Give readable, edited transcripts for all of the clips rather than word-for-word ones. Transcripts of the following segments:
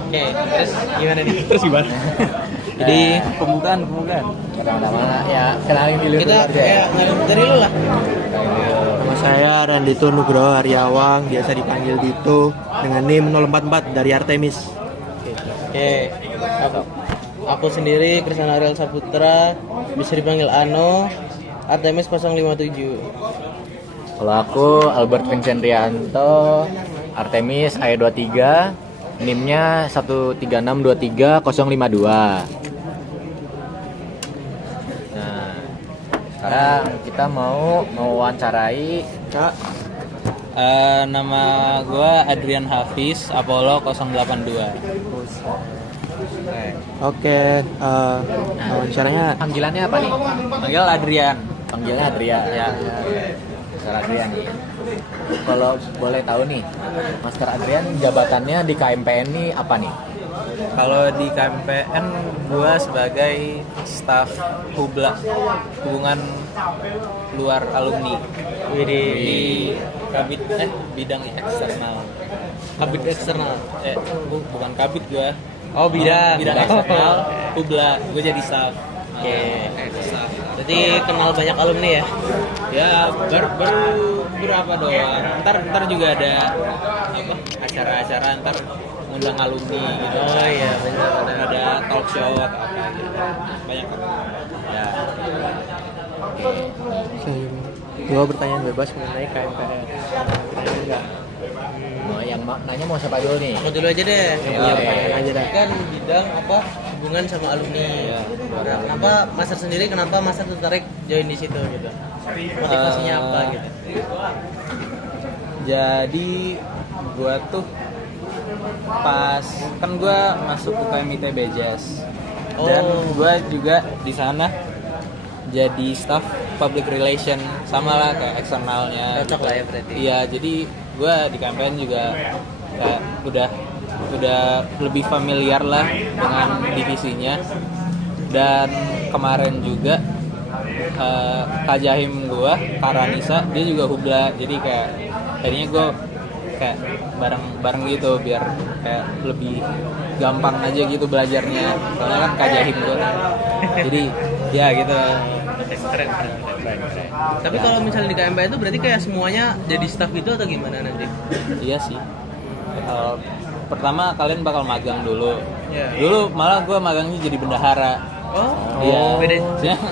Oke, terus gimana nih? Terus gimana? Jadi pembukaan. Pertama ya kenalin dulu kita kayak dari lu lah. Nama saya Randito Nugroho Haryawang, biasa dipanggil Dito, dengan NIM 044 dari Artemis. Oke. Aku sendiri Krisna Ariel Saputra, bisa dipanggil Ano, Artemis 057. Kalau aku Albert Vincent Rianto, Artemis AE23, NIM-nya 13623 052. Nah, sekarang kita mau wawancarai Kak, Nama gue Adrian Hafiz, Apollo 082. oke, wawancaranya panggilannya apa nih? Panggil Adrian. Panggilnya Adrian. Ya. Master Adrian. Kalau boleh tahu nih, Master Adrian jabatannya di KMPN ini apa nih? Kalau di KMPN gue sebagai staf Hubla, hubungan luar alumni di kabit bidang eksternal. Kabit eksternal. Bukan kabit gue. Oh, bidang eksternal Hubla, gue jadi staf. Oke. Jadi kenal banyak alumni ya? Ya baru berapa doang. Ntar juga ada apa acara-acara ntar ngundang alumni gitu. Oh iya, benar. Ada talk show atau apa gitu. Banyak ya. dua pertanyaan bebas mengenai KMPN. Enggak. Yang nanya mau siapa dulu nih? Mau dulu aja deh. Iya, pertanyaan aja dah. Kan bidang apa? Hubungan sama alumni. Iya. Kenapa Master sendiri? Kenapa Master tertarik join di situ gitu? Motivasinya apa gitu? Jadi gua tuh pas kan gua masuk UKM ITB Jazz. Dan gua juga di sana jadi staff public relation, sama lah kayak eksternalnya. Cocok lah ya berarti. Iya, jadi gue di KMPN juga kayak udah lebih familiar lah dengan divisinya. Dan kemarin juga Kak Jahim gue, Kak Ranisa, dia juga Hubla, jadi kayak tadinya gue kayak bareng gitu biar kayak lebih gampang aja gitu belajarnya, soalnya kan Kak Jahim gue, jadi ya gitu. Keren. Tapi kalau misalnya di KMPN itu berarti kayak semuanya jadi staff gitu atau gimana nanti? Iya sih. Pertama kalian bakal magang dulu. Iya. Dulu malah gue magangnya jadi bendahara. Oh, Iya. Beda.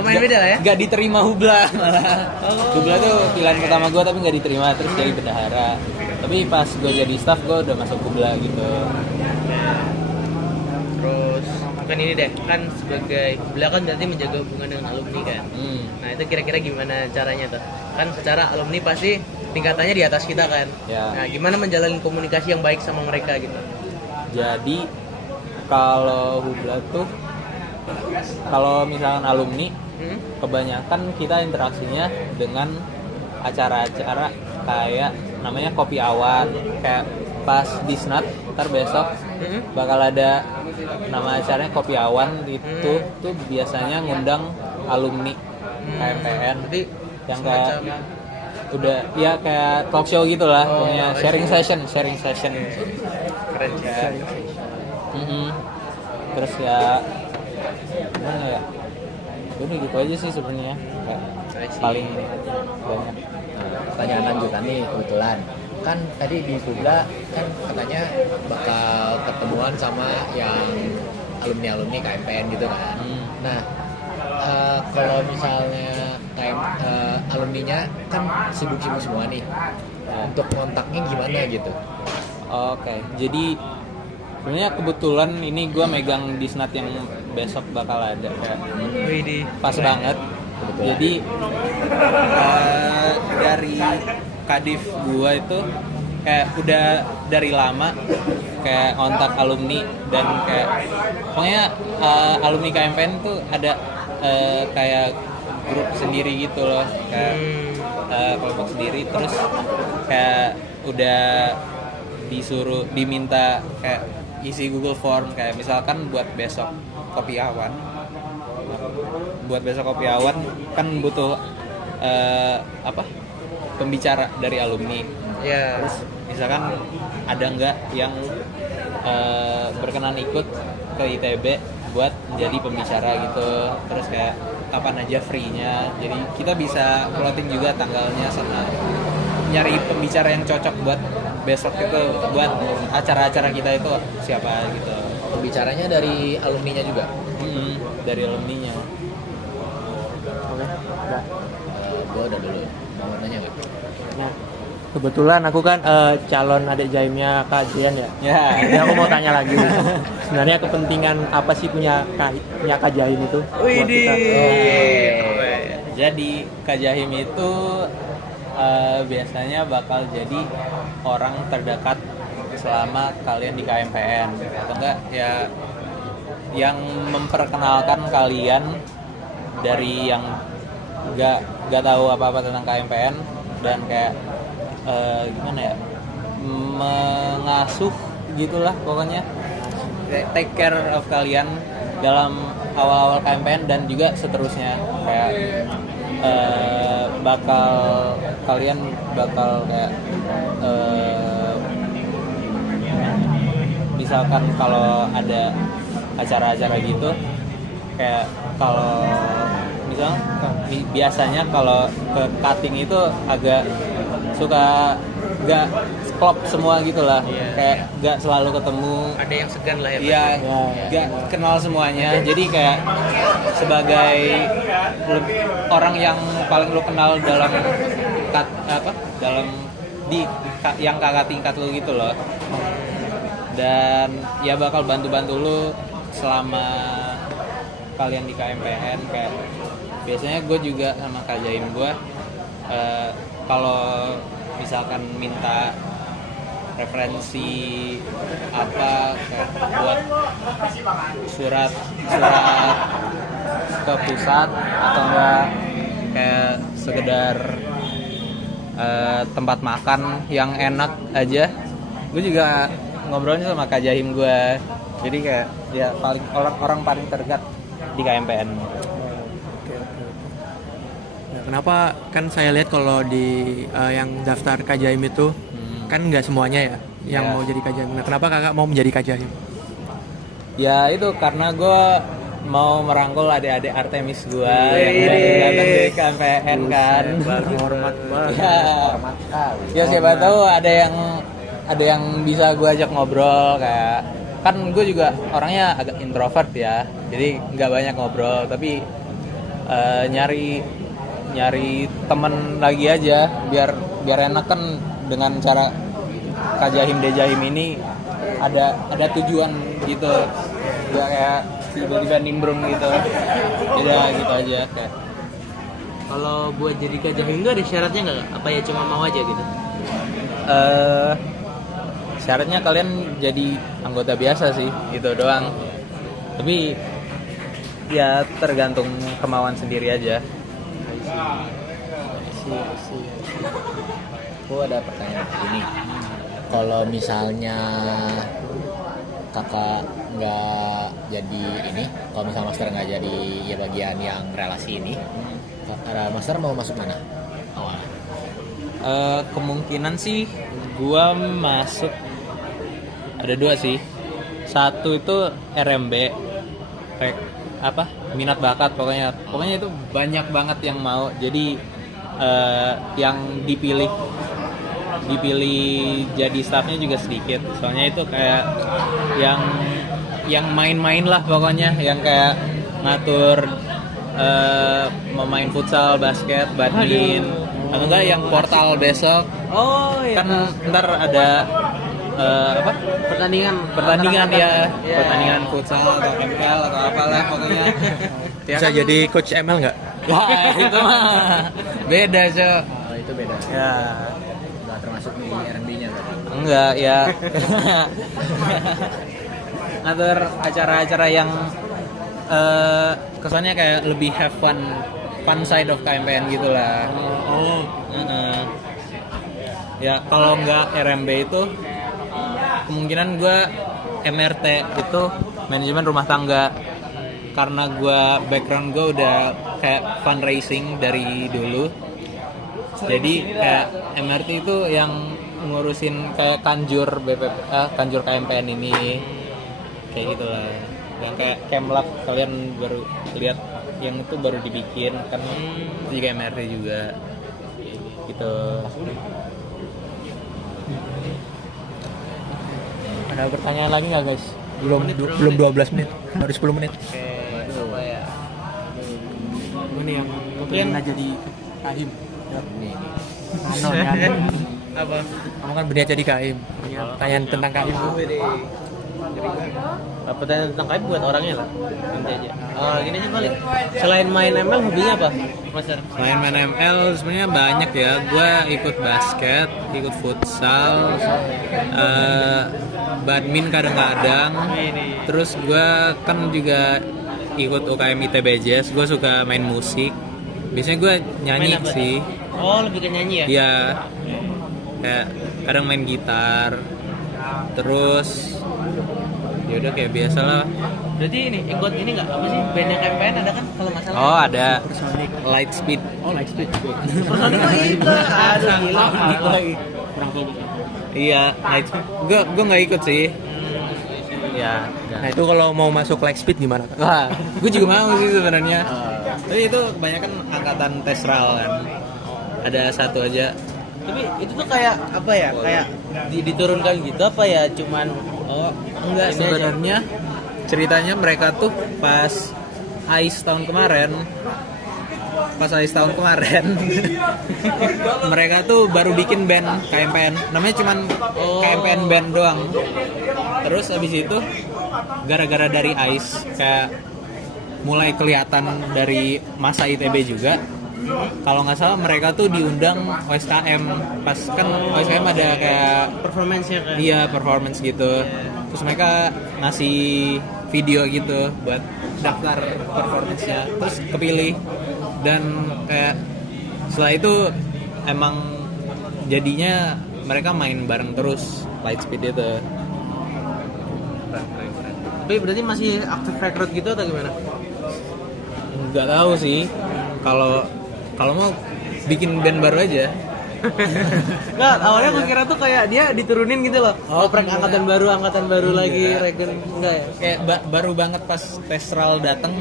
Lumayan beda lah ya? Gak diterima Hubla malah. Oh. Hubla tuh pilihan pertama gue tapi gak diterima, terus jadi bendahara. Tapi pas gue jadi staff gue udah masuk Hubla gitu. Terus kan ini deh, kan sebagai beliau kan berarti menjaga hubungan dengan alumni kan. Nah itu kira-kira gimana caranya tuh? Kan secara alumni pasti tingkatannya di atas kita kan. Ya. Nah gimana menjalin komunikasi yang baik sama mereka gitu? Jadi kalau Hubla tuh, kalau misalkan alumni, kebanyakan kita interaksinya dengan acara-acara kayak namanya kopi awan, kayak pas Disnat ntar besok bakal ada nama acaranya kopi awan, itu tuh biasanya ngundang alumni KMPN yang kayak udah ya kayak talk show gitulah, pokoknya sharing session Keren sih. Terus ya gimana ya, udah gitu aja sih sebenarnya, paling banyak. Pertanyaan lanjutan nih kebetulan kan tadi di Hubla kan katanya bakal ketemuan sama yang alumni KMPN gitu kan. Nah kalau misalnya alumninya kan sibuk-sibuk semua nih, untuk kontaknya gimana gitu? Oke, jadi sebenarnya kebetulan ini gue megang Disnat yang besok bakal ada kayak pas banget. Jadi dari Kadif gue itu kayak udah dari lama kayak kontak alumni, dan kayak pokoknya alumni KMPN tuh ada kayak grup sendiri gitu loh, kayak kelompok sendiri, terus kayak udah diminta kayak isi Google Form, kayak misalkan buat besok kopi awan kan butuh pembicara dari alumni. Ya. Terus misalkan ada nggak yang berkenan ikut ke ITB buat menjadi pembicara gitu, terus kayak kapan aja free-nya, jadi kita bisa plotting juga tanggalnya sama nyari pembicara yang cocok buat besok itu, buat acara-acara kita itu siapa gitu. Pembicaranya dari alumninya juga. Dari alumninya. Oke, udah. Gue udah dulu. Mau nanya nggak? Nah, kebetulan aku kan calon adik jaimnya Kak Jian ya. Ya. Jadi aku mau tanya lagi. Sebenarnya kepentingan apa sih punya Kak Jaim itu? Buat kita? Jadi Kak Jahim itu biasanya bakal jadi orang terdekat selama kalian di KMPN, atau enggak ya yang memperkenalkan kalian dari yang nggak tahu apa-apa tentang KMPN, dan kayak gimana ya, mengasuh gitulah pokoknya, take care of kalian dalam awal-awal KMPN dan juga seterusnya, kayak kalian bakal kayak misalkan kalau ada acara-acara gitu, kayak kalau misalnya biasanya kalau ke cutting itu agak suka gak klop semua gitu lah, kayak gak selalu ketemu, Ada yang segan lah ya. iya gak kenal semuanya, jadi kayak sebagai orang yang paling lu kenal dalam yang kakak tingkat lu gitu loh, dan ya bakal bantu-bantu lu selama kalian di KMPN. Kayak biasanya gue juga sama Kak Jaim gue kalau misalkan minta referensi apa kayak buat surat ke pusat, atau enggak kayak sekedar tempat makan yang enak aja, gue juga ngobrolnya sama Kak Jahim gue. Jadi kayak dia paling orang paling terdekat di KMPN. Nah, kenapa kan saya lihat kalau di yang daftar Kak Jaim itu kan nggak semuanya ya yang mau jadi Kak Jaim. Nah, kenapa kakak mau menjadi Kak Jaim? Ya itu karena gue mau merangkul adik-adik Artemis gue yang datang dari KMPN kan. Hormat banget. Ya siapa tahu ada yang bisa gue ajak ngobrol, kayak kan gue juga orangnya agak introvert ya, jadi nggak banyak ngobrol, tapi nyari temen lagi aja biar enak kan. Dengan cara Kak Jahim Dejahim ini ada tujuan gitu, nggak kayak tiba-tiba nimbrung gitu, beda gitu aja. Kayak Kalau buat jadi Kak Jahim itu ada syaratnya nggak? Apa ya cuma mau aja gitu? Syaratnya kalian jadi anggota biasa sih, itu doang. Tapi ya tergantung kemauan sendiri aja. Aku ada pertanyaan ini. Kalau misalnya kakak nggak jadi ini, kalau misalnya master nggak jadi ya bagian yang relasi ini, master mau masuk mana awalnya? Kemungkinan sih gua masuk ada dua sih. Satu itu RMB, minat bakat, pokoknya itu banyak banget yang mau. Jadi yang dipilih jadi staffnya juga sedikit, soalnya itu kayak yang main-main lah pokoknya, yang kayak ngatur mau main futsal, basket, badminton, atau enggak yang portal besok. Oh iya. Kan ntar ada pertandingan ya, yeah. Pertandingan futsal atau ML atau apalah pokoknya. Bisa jadi coach ML nggak? Wah, itu mah beda, Cok. Oh, itu beda. Ya, Nggak termasuk di R&D-nya tadi. enggak ya. Ngatur acara-acara yang kesannya kayak lebih have fun side of KMPN gitulah. Ya kalau nggak RMB itu kemungkinan gue MRT itu manajemen rumah tangga, karena gue background gue udah kayak fundraising dari dulu. Jadi kayak MRT itu yang ngurusin kayak kanjur kanjur KMPN ini kayak gitulah. Yang kayak Kemlab kalian baru lihat yang itu baru dibikin kan di MRT juga gitu. Ada pertanyaan lagi nggak guys? Belum 12 menit, baru 10 menit. Oke, apa ya? Ini yang Mungkin- pernah jadi kahim. Ya. Ini. Ano, ya. Apa? Kamu kan berniat jadi kahim. Punya pertanyaan tentang kahim tuh. Pertanyaan tentang KM buat orangnya lah. Nanti aja. Gini aja kali. Selain main ML, hobinya apa, Mas Dar? Selain main ML sebenarnya banyak ya. Gue ikut basket, ikut futsal, badminton kadang-kadang. Terus gue kan juga ikut UKM ITB Jazz. Gue suka main musik. Biasanya gue nyanyi Main apa? sih. Oh, lebih ke nyanyi ya? Iya. Kayak kadang main gitar. Terus ya udah kayak biasa lah. Berarti ini ikut ini nggak apa sih bandnya KMPN ada kan kalau nggak salah? Oh, ada Supersonic. Lightspeed. Oh, Lightspeed. Supersonic mah itu. Aduh, gila. Kurang tahu. Iya, Lightspeed. Gue nggak ikut sih. Ya. Nah, itu kalau mau masuk Lightspeed gimana, Kak? Wah, gue juga mau sih sebenarnya. Tapi itu kebanyakan angkatan Tesral kan. Ada satu aja. Tapi itu tuh kayak apa ya? Kayak diturunkan gitu apa ya? Cuman Enggak, ini aja. sebenarnya ceritanya mereka tuh pas AIS tahun kemarin. Mereka tuh baru bikin band KMPN. Namanya cuman KMPN band doang. Terus abis itu gara-gara dari AIS kayak mulai kelihatan dari masa ITB juga. Kalau nggak salah mereka tuh diundang OSKM. Pas kan OSKM ada kayak performance-nya kan. iya performance gitu. Terus mereka ngasih video gitu buat daftar performance-nya. Terus kepilih dan kayak setelah itu emang jadinya mereka main bareng terus Lightspeed itu. Tapi berarti masih aktif rekrut gitu atau gimana? Nggak tahu sih. Kalau mau bikin band baru aja. Nggak, awalnya gue kira tuh kayak dia diturunin gitu loh. Oprek angkatan baru lagi regen enggak ya? Kayak baru banget pas Testral datang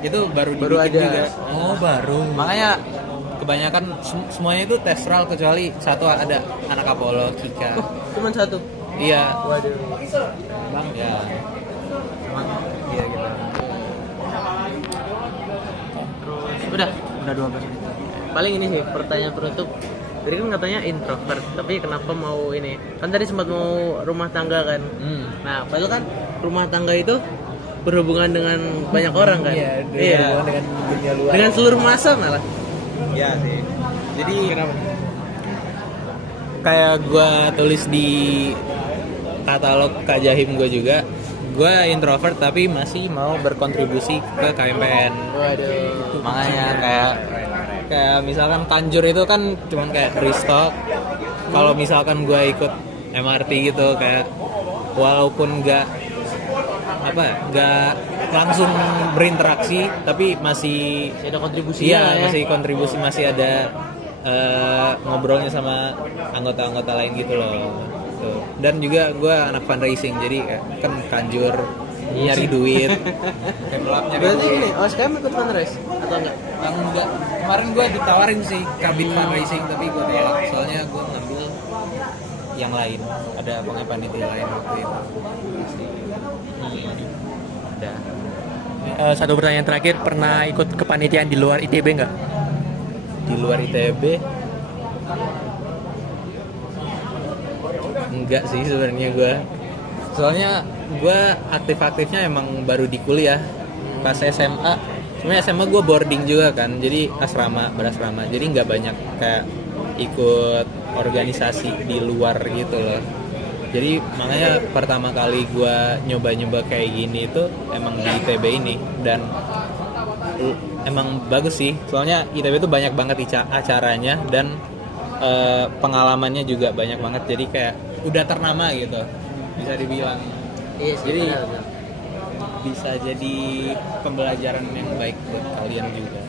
itu baru Baru dibikin ada. juga. Oh, baru. Makanya kebanyakan semuanya itu Testral kecuali satu ada anak Apollo Kika. Cuman satu. Iya. Waduh. Bang ya. Emang iya gitu. Udah. Udah 12 menit. Paling ini sih pertanyaan penutup. Jadi kan katanya introvert, tapi kenapa mau ini? Kan tadi sempat mau rumah tangga kan. Nah, padahal kan rumah tangga itu berhubungan dengan banyak orang kan. Iya, dengan dunia luar. Dengan seluruh masa malah. Iya sih. Jadi Kenapa? kayak gue tulis di katalog Kak Jahim gue juga, gue introvert tapi masih mau berkontribusi ke KMPN. Waduh. Makanya kayak misalkan Tanjur itu kan cuman kayak restock. Kalau misalkan gue ikut MRT gitu kayak walaupun nggak langsung berinteraksi tapi masih Ada kontribusi iya ya. masih kontribusi, masih ada ngobrolnya sama anggota-anggota lain gitu loh. Tuh. Dan juga gue anak fundraising jadi kan Kanjur nyari duit. Kemlab nyari Berarti duit. ini OSKM ikut fundraise atau enggak? Enggak. Kemarin gue ditawarin sih kabin fundraising tapi gue tolak soalnya gue ngambil yang lain. Ada panitia lain waktu itu. Udah. Satu pertanyaan terakhir, pernah ikut kepanitiaan di luar ITB nggak? Di luar ITB enggak sih sebenarnya gue. Soalnya gue aktif-aktifnya emang baru di kuliah. Pas SMA, sebenarnya SMA gue boarding juga kan, jadi berasrama. Jadi nggak banyak kayak ikut organisasi di luar gitu loh. Jadi makanya pertama kali gue nyoba-nyoba kayak gini itu emang di ITB ini, dan emang bagus sih. Soalnya ITB itu banyak banget acaranya dan pengalamannya juga banyak banget. Jadi kayak udah ternama gitu, bisa dibilang. Iya sih. Jadi benar. bisa jadi pembelajaran yang baik buat kalian juga.